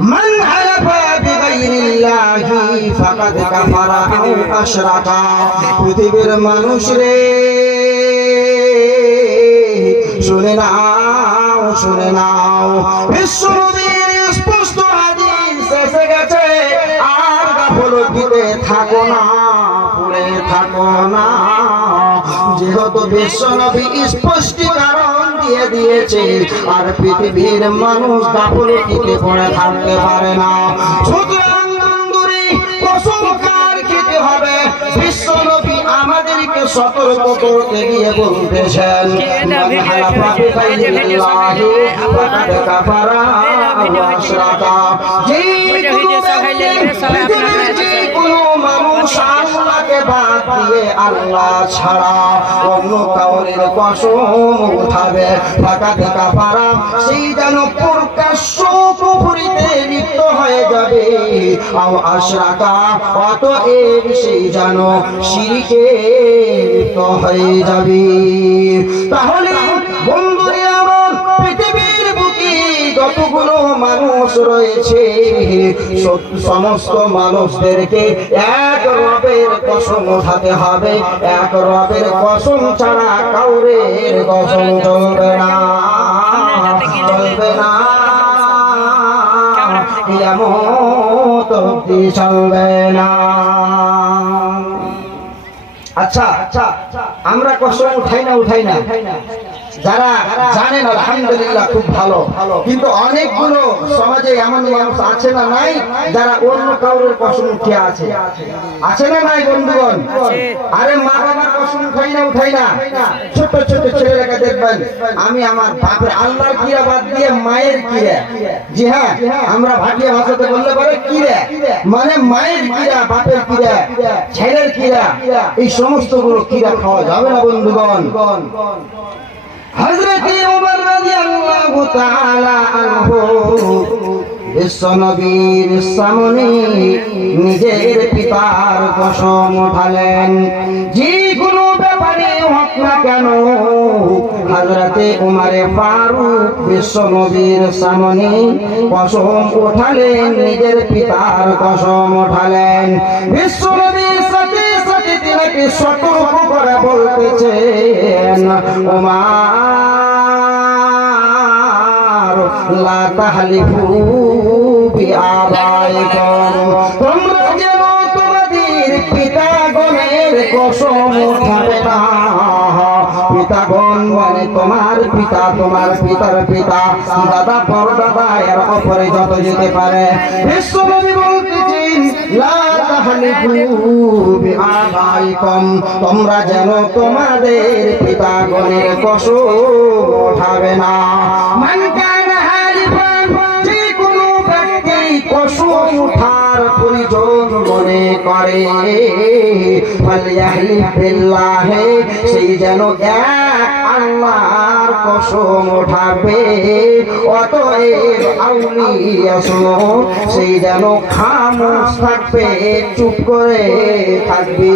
মান হালাফা বিগাইরিল্লাহি ফাকাদ কাফারা আও আশরাকা। পৃথিবীর মানুষ রে শুনে নাও, শুনে নাও, বিশ্বনবীর স্পষ্ট হাদিস এসে গেছে, আর গাফলতিতে থাকো না, পড়ে থাকো না। যেহেতু বিশ্বনবী স্পষ্টীকরণ দিয়ে দিয়েছে, আর পৃথিবীর মানুষ গাফলতিতে পড়ে থাকতে পারে না। সুতরাং বন্ধুরে কসম কার খেতে হবে? বিশ্বনবী আমাদেরকে সতর্ক করতে গিয়ে বলতেছেন, আল্লাহ ছাড়া অন্য কাউরের কসম উঠাবে, ফাকাদ কাফারা, সেই যেন প্রকাশ্য কুফরিতে লিপ্ত হয়ে যাবে, আও আশরাকা, অতএব সেই যেন শিরকে লিপ্ত হয়ে যাবে। তাহলে বন্ধুরে আমার, পৃথিবীর বুকে যতগুলো মানুষ রয়েছে, সমস্ত মানুষদেরকে এক রবের কসম উঠাতে হবে। এক রবের কসম ছাড়া কাউরের কসম চলবে না, চলবে না, কিয়ামত অবধি চলবে না। আচ্ছা, আমরা কসম উঠাই না, উঠাই না। যারা জানেন আলহামদুলিল্লাহ খুব ভালো, কিন্তু অনেকগুলো সমাজে এমন মানুষ আছে না নাই যারা অন্য কাউরের কসম উঠে আছে, আছে না নাই বন্ধুগণ? আরে মা বাবার কসম উঠাই না, উঠাই না। ছোট ছোট ছেলেরা দেখবেন, আমি আমার বাপের আল্লাহর কিরা বাদ দিয়ে মায়ের কিরা, জি হ্যাঁ, আমরা ভাটিয়া ভাষাতে বললে পারে কিরা, মানে মায়ের কিরা, বাপের কিরা, ছেলের কিরা, এই সমস্ত গুলো কিরা খাওয়া যাবে না বন্ধুগণ। হযরত ওমর রাদিয়াল্লাহু তাআলা আনহু বিশ্বনবীর সামনে নিজের পিতার কসম উঠালেন, যে কোনো ব্যাপারে হোক না কেন। হযরত ওমর ফারুক বিশ্বনবীর সামনে কসম উঠালেন, নিজের পিতার কসম উঠালেন। বিশ্বনবীর সাথে সাথে তিনি সতর্ক করে বলতেছেন, ওমর লা তাহলিফু বিআবাইকুম, তোমরা যেন তোমাদের পিতাগণের কসম উঠাবে না। পিতাগণ মানে তোমার পিতা, তোমার পিতার পিতা, দাদা পরদাদা, এর উপরে যত যেতে পারে। বিশ্বনবী বলতেছেন, লা তাহলিফু বিআবাইকুম, তোমরা যেন তোমাদের পিতাগণের কসম উঠাবে না। মান কানা হালিফান, যে কোনো ব্যক্তি কসম উঠার প্রয়োজন মনে করে, ফালইয়াহলিফ বিল্লাহি, সেই যেন এক আল্লাহর কসম উঠাবে। অতএব আউলিয়া শোনো, সেই যেন খামোশ থাকবে, চুপ করে থাকবে।